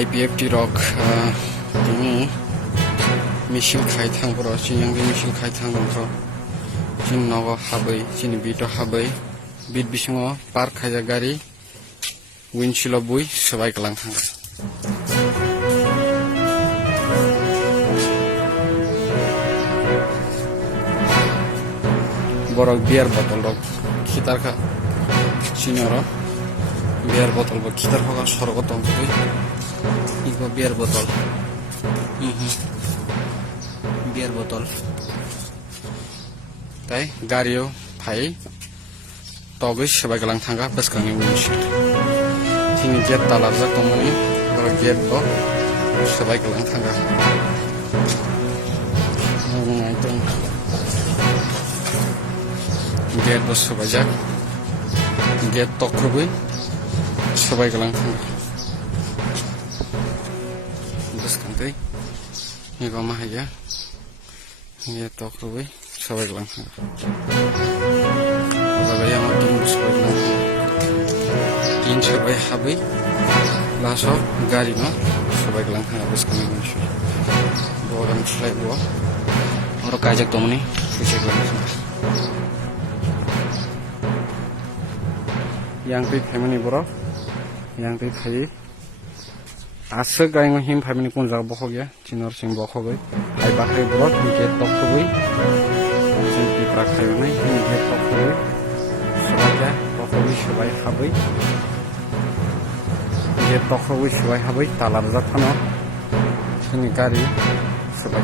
IPFT rok ini misil khaithang pro chiyang misil khaithang pro chin nogo habai chin bito habai bit bisingo park khaja gari windshield bui sabai kalang thanga borok beer bottle rok khitar kha chinoro beer bottle bo khitar kha sorgo tongtoi iko beer bottle beer bottle tai gario phai togoi sabai kalang thanga baskangni windshield tini gate talarjak tongmani borok gate bo sabai kalang thanga gate bo sabajak gate tokrobui sabai kalang thanga baskangtei iko mahaya gate tokrobui sabai kalang thanga odagai amar tin sabai kalang tin sabai habai laso gari no sabai kalang thanga baskangni windshield bo gam thlai bo oro kajak tongmani kuchek kalang thanga yang tui family borok yang tui thai asuk gaingo him family kunjak bokhoge chinor sing bokhoge hai bakhai borok gate tokhobui sing pipra khayonai him gate tokhobui sabai tokhobui sabai habai gate tokhobui sabai habai talar jathano sini gari sabai